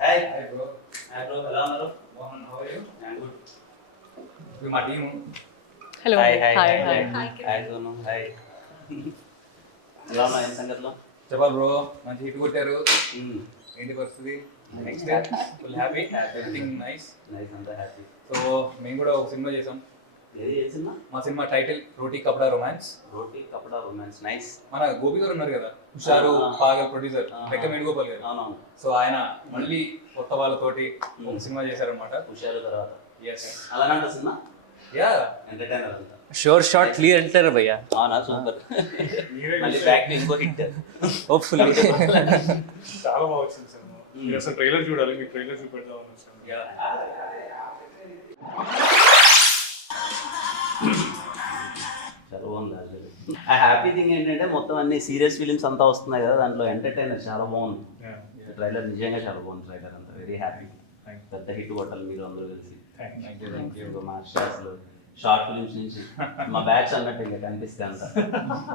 Hi hi bro. Hi bro, ఎలా ఉన్నారు? Mohan, how are you? I'm good. ఇది మా team. Hello hi hi hi hi hi hi Sonu hi. ఎలా ఉన్నా ఏం సంగతిలో? చెప్పాలి బ్రో, మంచి హిట్ కొట్టారు. ఏంటి పరిస్థితి? Next full happy, everything nice. Nice, అంతా హ్యాపీ. సో మేము కూడా ఒక సినిమా చేసాం. ఏది చేసినా? మా సినిమా టైటిల్ రోటీ కపడా రొమాన్స్. రోటీ కపడా రొమాన్స్. నైస్. మన గోపి గారు ఉన్నారు కదా, హుషారు పాగల్ ప్రొడ్యూసర్, లెక్క వేణుగోపాల్ గారు. అవునవును. సో ఆయన మళ్ళీ కొత్త వాళ్ళతోటి ఒక సినిమా చేశారనమాట. హుషారు తర్వాత ఎస్, అలానే సినిమా యా. ఎంటర్టైనర్ అంతా. షోర్ షార్ట్ క్లియర్ అంటారు భయ్యా. అవునా, సూపర్. మళ్ళీ బ్యాక్ ఇంకో హిట్. హోప్ఫుల్లీ చాలా బాగా వచ్చింది సినిమా. మీరు అసలు ట్రైలర్ చూడాలి, మీకు ట్రైలర్ చూపెడదామని వచ్చాను. చాలా బాగుంది. ఆ హ్యాపీ థింగ్ ఏంటంటే మొత్తం అన్ని సీరియస్ ఫిలిమ్స్ అంతా వస్తున్నాయి కదా, దాంట్లో ఎంటర్టైనర్ చాలా బాగుంది. ట్రైలర్ నిజంగా చాలా బాగుంది. ట్రైలర్ అంతా వెరీ హ్యాపీ. పెద్ద హిట్ కొట్టాలి మీరు అందరూ కలిసి. మా అసలు షార్ట్ ఫిలిమ్స్ నుంచి మా బ్యాచ్ అన్నట్టు ఇంకా కనిపిస్తే అంత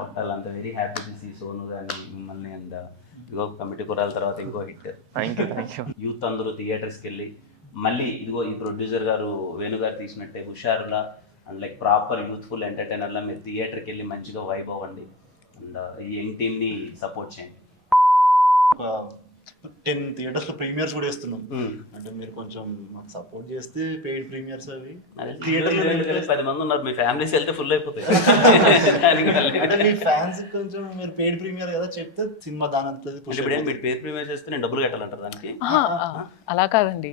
కొట్టాలి. అంత very happy to see Sonu కానీ మిమ్మల్ని. అండ్ ఇదిగో కమిటీ కూరాల తర్వాత ఇంకో హిట్. Thank you. యూత్ అందరూ థియేటర్స్కి వెళ్ళి మళ్ళీ ఇదిగో ఈ ప్రొడ్యూసర్ గారు వేణు గారు తీసినట్టే హుషారులా అండ్ లైక్ ప్రాపర్ యూత్ఫుల్ ఎంటర్టైనర్లా మీరు థియేటర్కి వెళ్ళి మంచిగా వైబ్ అవ్వండి. అండ్ ఈ యంగ్ టీమ్ని సపోర్ట్ చేయండి. 10 థియేటర్స్లో ప్రీమియర్స్ కూడా ఇస్తున్నాం. అంటే మీరు కొంచెం మాకు సపోర్ట్ చేస్తే పెయిడ్ ప్రీమియర్స్ అవి థియేటర్లో 10 మంది ఉన్నారు, మీ ఫ్యామిలీస్ వెళ్తే ఫుల్ అయిపోతాయి. అంటే మీ ఫ్యాన్స్ కొంచెం మీరు పెయిడ్ ప్రీమియర్ కదా చెప్తే సినిమా దాని అంతా ఇప్పుడు మీరు పేరు ప్రీమియర్ చేస్తే నేను డబ్బులు కట్టాలంటారు దానికి? అలా కాదండి,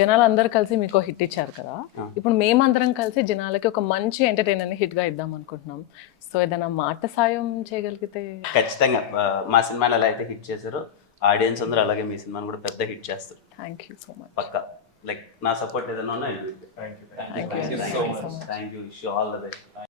జనాలు అందరు కలిసి మీకు హిట్ ఇచ్చారు కదా, ఇప్పుడు మేమందరం కలిసి జనాలకి ఒక మంచి ఎంటర్టైనర్ ని హిట్ గా ఇద్దాం అనుకుంటున్నాం. సో ఏదైనా మాట సాయం చేయగలిగితే. ఖచ్చితంగా మా సినిమాని ఎలా అయితే హిట్ చేశారో ఆడియన్స్ అందరూ అలాగే మీ సినిమాని కూడా పెద్ద హిట్ చేస్తారు. Thank you so much. పక్కా. లైక్ నా సపోర్ట్ ఏదైనా ఉన్నా thank you. Thank you so much. Thank you. Wish you all the best.